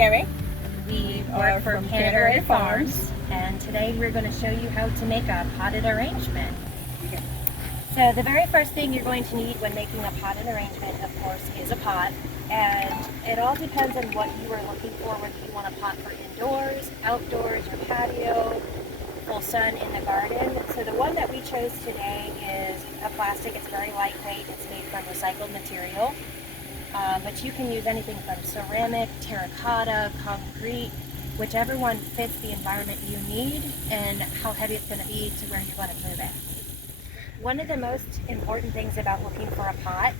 Tammy. We work for Canterbury Farms, and today we're going to show you how to make a potted arrangement. So the very first thing you're going to need when making a potted arrangement, of course, is a pot. And it all depends on what you are looking for, whether you want a pot for indoors, outdoors, or patio, full sun in the garden. So the one that we chose today is a plastic. It's very lightweight. It's made from recycled material. But you can use anything from ceramic, terracotta, concrete, whichever one fits the environment you need and how heavy it's going to be to where you want to move it. One of the most important things about looking for a pot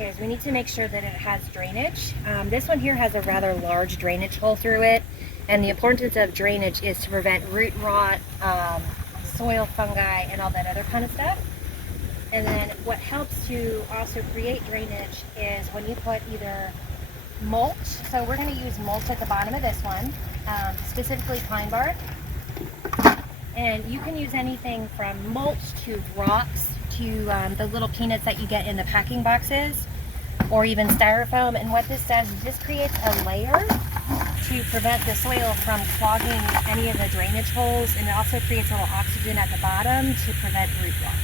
is we need to make sure that it has drainage. This one here has a rather large drainage hole through it, and the importance of drainage is to prevent root rot, soil fungi, and all that other kind of stuff. And then what helps to also create drainage is when you put either mulch, so we're going to use mulch at the bottom of this one, specifically pine bark. And you can use anything from mulch to rocks to the little peanuts that you get in the packing boxes, or even styrofoam. And what this does is this creates a layer to prevent the soil from clogging any of the drainage holes, and it also creates a little oxygen at the bottom to prevent root rot.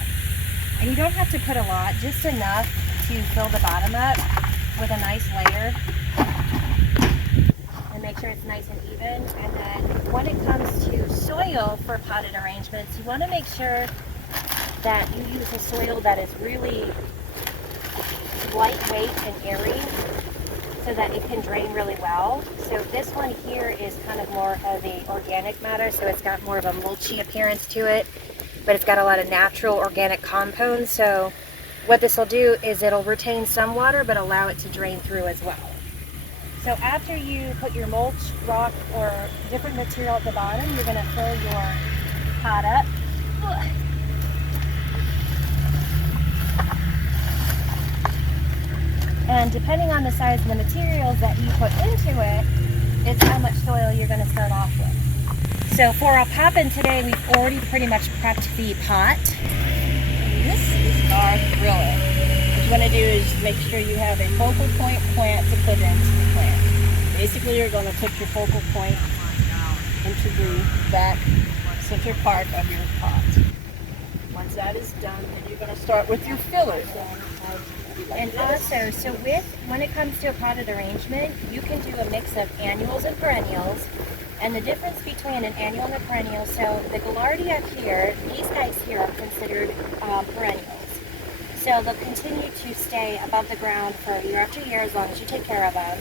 And you don't have to put a lot, just enough to fill the bottom up with a nice layer and make sure it's nice and even. And then when it comes to soil for potted arrangements, you want to make sure that you use a soil that is really lightweight and airy so that it can drain really well. So this one here is kind of more of the organic matter, so it's got more of a mulchy appearance to it, but it's got a lot of natural organic compounds. So what this will do is it'll retain some water but allow it to drain through as well. So after you put your mulch, rock, or different material at the bottom, you're going to fill your pot up. And depending on the size of the materials that you put into it, it's how much soil you're going to start off with. So for our popping today, we've already pretty much prepped the pot. This is our thriller. What you want to do is make sure you have a focal point plant to put into the plant. Basically, you're going to put your focal point into the back center part of your pot. Once that is done, then you're going to start with your fillers. And also, so when it comes to a potted arrangement, you can do a mix of annuals and perennials. And the difference between an annual and a perennial, so the gaillardia here, these guys here are considered perennials. So they'll continue to stay above the ground for year after year as long as you take care of them.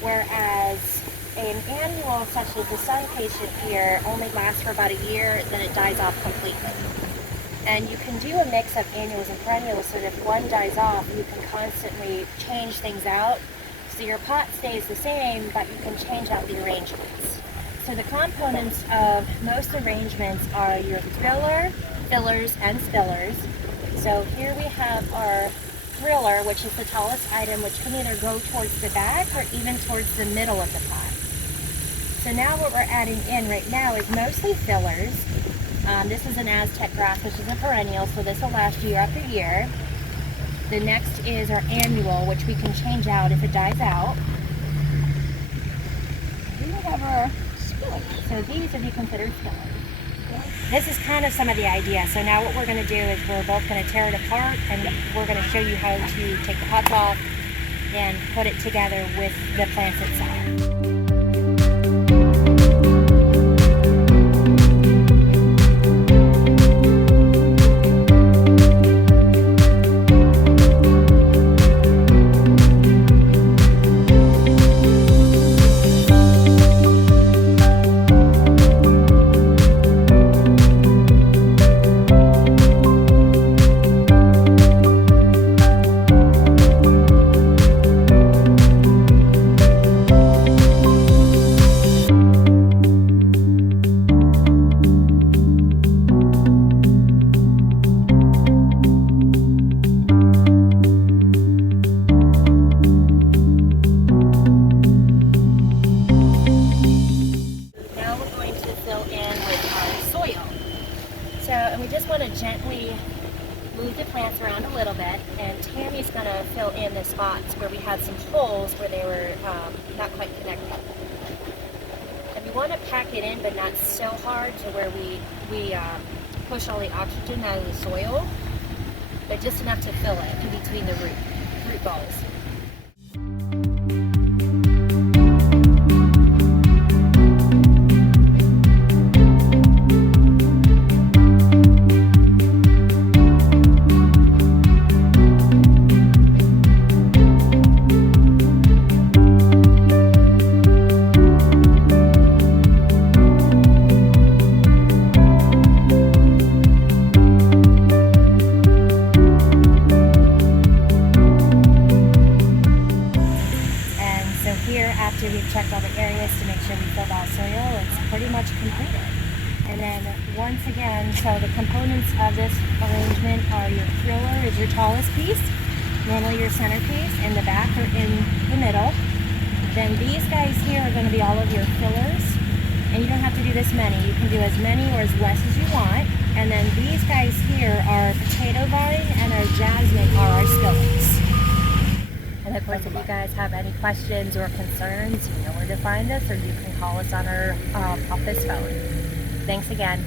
Whereas an annual, such as the sun patient here, only lasts for about a year, then it dies off completely. And you can do a mix of annuals and perennials so that if one dies off, you can constantly change things out. So your pot stays the same, but you can change out the arrangements. So the components of most arrangements are your thriller, fillers, and spillers. So here we have our thriller, which is the tallest item, which can either go towards the back or even towards the middle of the pot. So now what we're adding in right now is mostly fillers. This is an Aztec grass, which is a perennial, so this will last year after year. The next is our annual, which we can change out if it dies out. We have our so these would be considered fillers. This is kind of some of the idea. So now what we're going to do is we're both going to tear it apart, and we're going to show you how to take the pots off and put it together with the plants itself. move the plants around a little bit, and Tammy's going to fill in the spots where we had some holes where they were not quite connected. And we want to pack it in, but not so hard to where we push all the oxygen out of the soil, but just enough to fill it in between the root balls. After we've checked all the areas to make sure we filled all soil, it's pretty much completed. And then once again, so the components of this arrangement are your thriller is your tallest piece, normally your centerpiece, in the back or in the middle. Then these guys here are going to be all of your fillers, and you don't have to do this many. You can do as many or as less as you want. And then these guys here are potato vine, and our jasmine are our skillets. And of course, if you guys have any questions or concerns, you know where to find us, or you can call us on our office phone. Thanks again.